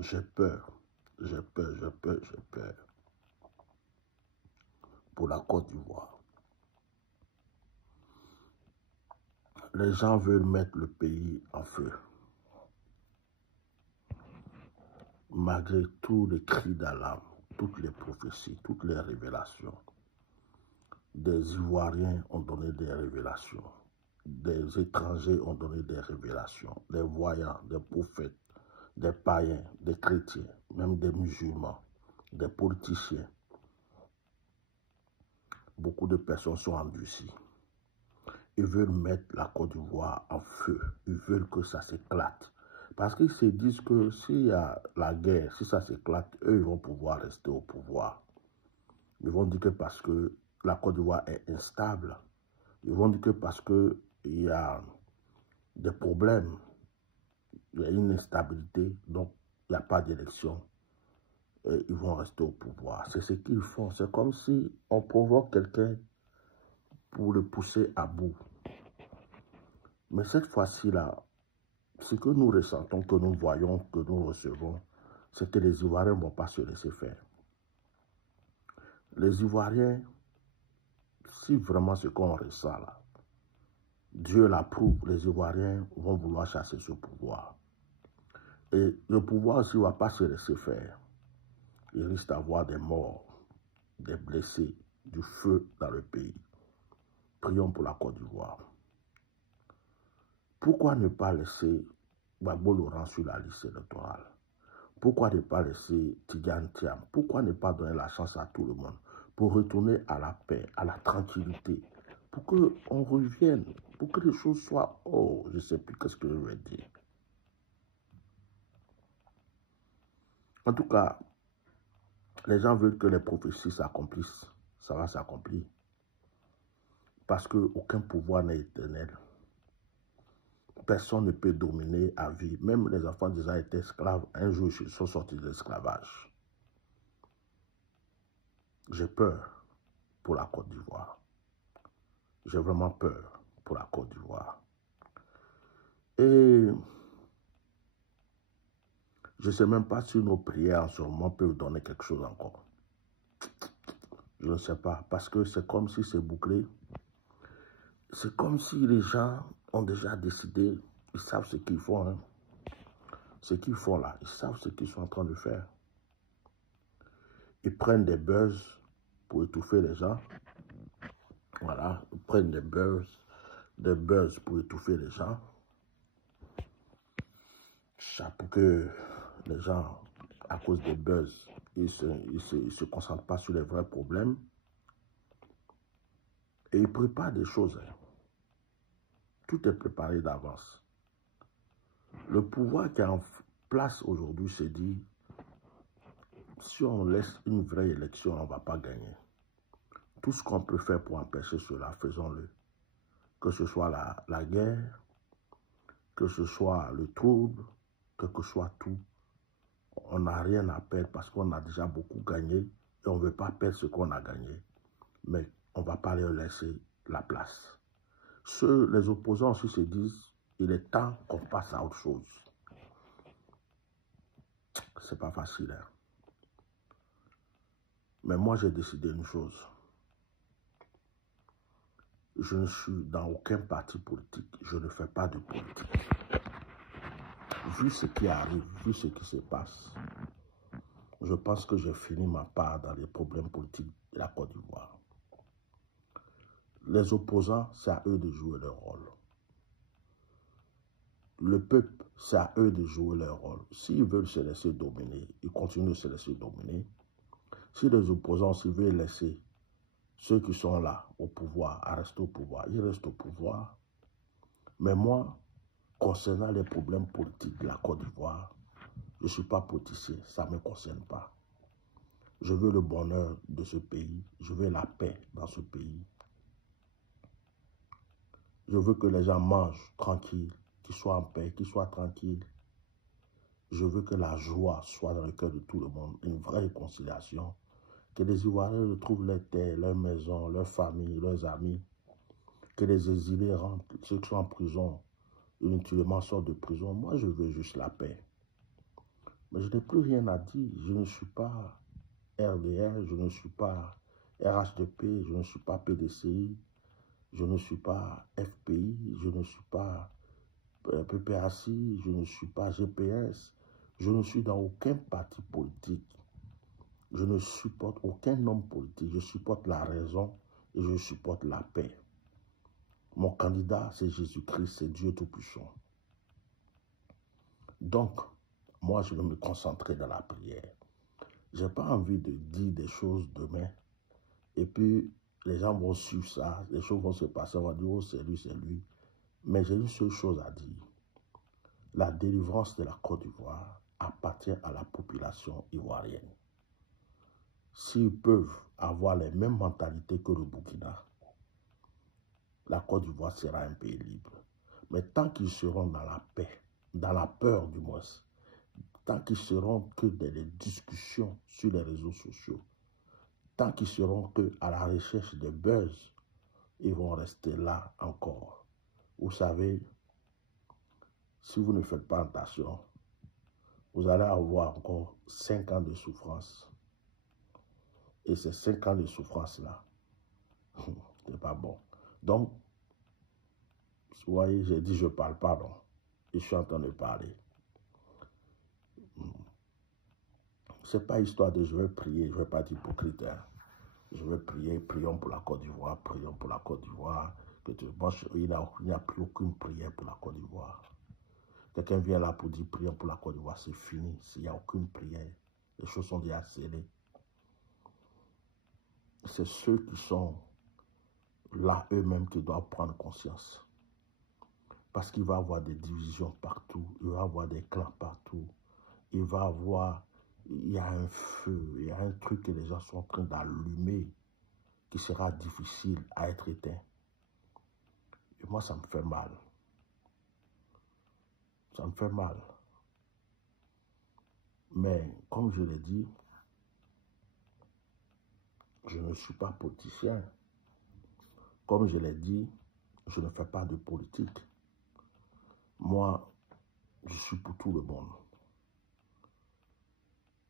J'ai peur. J'ai peur, j'ai peur, j'ai peur. Pour la Côte d'Ivoire. Les gens veulent mettre le pays en feu. Malgré tous les cris d'alarme, toutes les prophéties, toutes les révélations. Des Ivoiriens ont donné des révélations. Des étrangers ont donné des révélations. Des voyants, des prophètes, des païens, des chrétiens, même des musulmans, des politiciens. Beaucoup de personnes sont endurcies. Ils veulent mettre la Côte d'Ivoire en feu. Ils veulent que ça s'éclate. Parce qu'ils se disent que s'il y a la guerre, si ça s'éclate, eux, ils vont pouvoir rester au pouvoir. Ils vont dire que parce que la Côte d'Ivoire est instable, ils vont dire que parce qu'il y a des problèmes, il y a une instabilité, donc il n'y a pas d'élection, et ils vont rester au pouvoir. C'est ce qu'ils font. C'est comme si on provoque quelqu'un pour le pousser à bout. Mais cette fois-ci-là, ce que nous ressentons, que nous voyons, que nous recevons, c'est que les Ivoiriens ne vont pas se laisser faire. Les Ivoiriens, si vraiment ce qu'on ressent là, Dieu l'approuve, les Ivoiriens vont vouloir chasser ce pouvoir. Et le pouvoir aussi ne va pas se laisser faire. Il risque d'avoir des morts, des blessés, du feu dans le pays. Prions pour la Côte d'Ivoire. Pourquoi ne pas laisser Gbagbo Laurent sur la liste électorale? Pourquoi ne pas laisser Tidjane Thiam? Pourquoi ne pas donner la chance à tout le monde pour retourner à la paix, à la tranquillité, pour qu'on revienne, pour que les choses soient... Oh, je ne sais plus qu'est-ce que je vais dire. En tout cas, les gens veulent que les prophéties s'accomplissent. Ça va s'accomplir. Parce qu'aucun pouvoir n'est éternel. Personne ne peut dominer à vie. Même les enfants déjà étaient esclaves. Un jour, ils sont sortis de l'esclavage. J'ai peur pour la Côte d'Ivoire. J'ai vraiment peur pour la Côte d'Ivoire. Et je ne sais même pas si nos prières en ce moment peuvent donner quelque chose encore. Je ne sais pas. Parce que c'est comme si c'est bouclé. C'est comme si les gens ont déjà décidé. Ils savent ce qu'ils font. Hein. Ce qu'ils font là. Ils savent ce qu'ils sont en train de faire. Ils prennent des buzz pour étouffer les gens. Voilà. Ils prennent des buzz pour étouffer les gens. Ça pour que les gens, à cause des buzz, ils se concentrent pas sur les vrais problèmes. Et ils préparent des choses. Hein. Tout est préparé d'avance. Le pouvoir qui est en place aujourd'hui se dit, si on laisse une vraie élection, on ne va pas gagner. Tout ce qu'on peut faire pour empêcher cela, faisons-le. Que ce soit la guerre, que ce soit le trouble, que ce soit tout. On n'a rien à perdre parce qu'on a déjà beaucoup gagné et on ne veut pas perdre ce qu'on a gagné. Mais on ne va pas leur laisser la place. Les opposants aussi se disent, il est temps qu'on passe à autre chose. C'est pas facile. Hein? Mais moi, j'ai décidé une chose. Je ne suis dans aucun parti politique. Je ne fais pas de politique. Vu ce qui arrive, vu ce qui se passe, je pense que j'ai fini ma part dans les problèmes politiques de la Côte d'Ivoire. Les opposants, c'est à eux de jouer leur rôle. Le peuple, c'est à eux de jouer leur rôle. S'ils veulent se laisser dominer, ils continuent de se laisser dominer. Si les opposants, s'ils veulent laisser ceux qui sont là au pouvoir, à rester au pouvoir, ils restent au pouvoir. Mais moi, concernant les problèmes politiques de la Côte d'Ivoire, je ne suis pas politicien, ça ne me concerne pas. Je veux le bonheur de ce pays, je veux la paix dans ce pays. Je veux que les gens mangent tranquilles, qu'ils soient en paix, qu'ils soient tranquilles. Je veux que la joie soit dans le cœur de tout le monde, une vraie réconciliation. Que les Ivoiriens retrouvent leurs terres, leurs maisons, leurs familles, leurs amis. Que les exilés rentrent, ceux qui sont en prison, inutilement sortent de prison. Moi, je veux juste la paix. Mais je n'ai plus rien à dire. Je ne suis pas RDR, je ne suis pas RHDP, je ne suis pas PDCI, je ne suis pas FPI, je ne suis pas PPACI, je ne suis pas GPS, je ne suis dans aucun parti politique. Je ne supporte aucun homme politique. Je supporte la raison et je supporte la paix. Mon candidat, c'est Jésus-Christ, c'est Dieu Tout-Puissant. Donc, moi, je vais me concentrer dans la prière. Je n'ai pas envie de dire des choses demain. Et puis, les gens vont suivre ça. Les choses vont se passer. On va dire, oh, c'est lui, c'est lui. Mais j'ai une seule chose à dire. La délivrance de la Côte d'Ivoire appartient à la population ivoirienne. S'ils peuvent avoir les mêmes mentalités que le Burkina, la Côte d'Ivoire sera un pays libre. Mais tant qu'ils seront dans la paix, dans la peur du moins, tant qu'ils seront que dans les discussions sur les réseaux sociaux, tant qu'ils seront que à la recherche de buzz, ils vont rester là encore. Vous savez, si vous ne faites pas attention, vous allez avoir encore 5 ans de souffrance. Et ces 5 ans de souffrance-là, c'est pas bon. Donc, vous voyez, j'ai dit je parle pas, non. Et je suis en train de parler. C'est pas histoire de je vais prier, je vais pas être hypocrite. Hein. Je vais prier, prions pour la Côte d'Ivoire, prions pour la Côte d'Ivoire. Il n'y a plus aucune prière pour la Côte d'Ivoire. Quelqu'un vient là pour dire prions pour la Côte d'Ivoire, c'est fini. S'il n'y a aucune prière, les choses sont déjà scellées. C'est ceux qui sont là eux-mêmes qui doivent prendre conscience. Parce qu'il va y avoir des divisions partout, il va y avoir des clans partout, il y a un feu, il y a un truc que les gens sont en train d'allumer qui sera difficile à être éteint. Et moi, ça me fait mal. Ça me fait mal. Mais, comme je l'ai dit, je ne suis pas politicien. Comme je l'ai dit, je ne fais pas de politique. Moi, je suis pour tout le monde.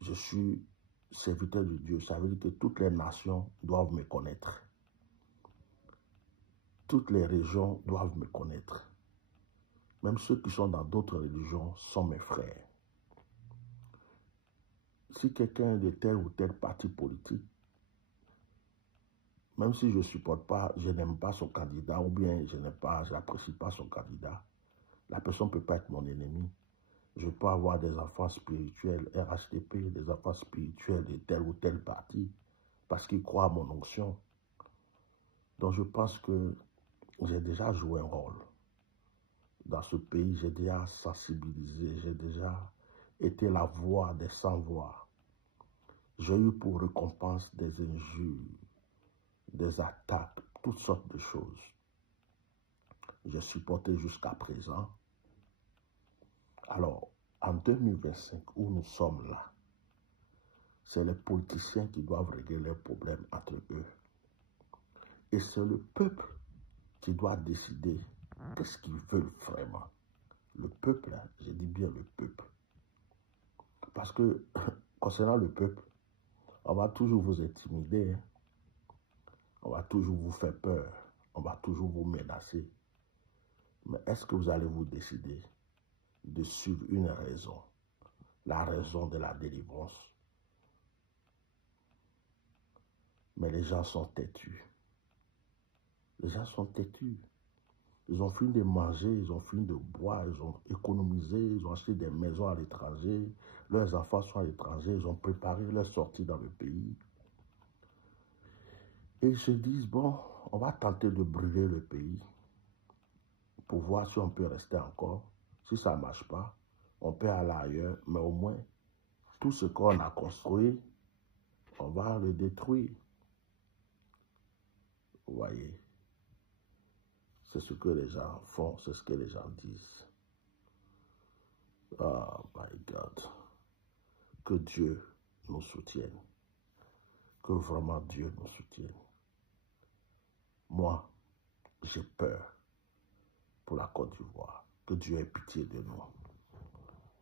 Je suis serviteur de Dieu. Ça veut dire que toutes les nations doivent me connaître. Toutes les régions doivent me connaître. Même ceux qui sont dans d'autres religions sont mes frères. Si quelqu'un de tel ou tel parti politique, même si je ne supporte pas, je n'aime pas son candidat, ou bien je n'apprécie pas son candidat, la personne ne peut pas être mon ennemi. Je peux avoir des enfants spirituels, RHDP, des enfants spirituels de tel ou tel parti, parce qu'ils croient à mon onction. Donc je pense que j'ai déjà joué un rôle. Dans ce pays, j'ai déjà sensibilisé, j'ai déjà été la voix des sans-voix. J'ai eu pour récompense des injures, des attaques, toutes sortes de choses. J'ai supporté jusqu'à présent. Alors, en 2025, où nous sommes là, c'est les politiciens qui doivent régler leurs problèmes entre eux. Et c'est le peuple qui doit décider qu'est-ce qu'ils veulent vraiment. Le peuple, hein, je dis bien le peuple. Parce que, concernant le peuple, on va toujours vous intimider. Hein. On va toujours vous faire peur. On va toujours vous menacer. Mais est-ce que vous allez vous décider de suivre une raison? La raison de la délivrance. Mais les gens sont têtus. Les gens sont têtus. Ils ont fini de manger, ils ont fini de boire, ils ont économisé, ils ont acheté des maisons à l'étranger. Leurs enfants sont à l'étranger, ils ont préparé leur sortie dans le pays. Et ils se disent, bon, on va tenter de brûler le pays pour voir si on peut rester encore. Si ça ne marche pas, on peut aller ailleurs, mais au moins, tout ce qu'on a construit, on va le détruire. Vous voyez, c'est ce que les gens font, c'est ce que les gens disent. Oh my God. Que Dieu nous soutienne. Que vraiment Dieu nous soutienne. Moi, j'ai peur pour la Côte d'Ivoire. Que Dieu ait pitié de nous.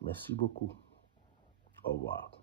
Merci beaucoup. Au revoir.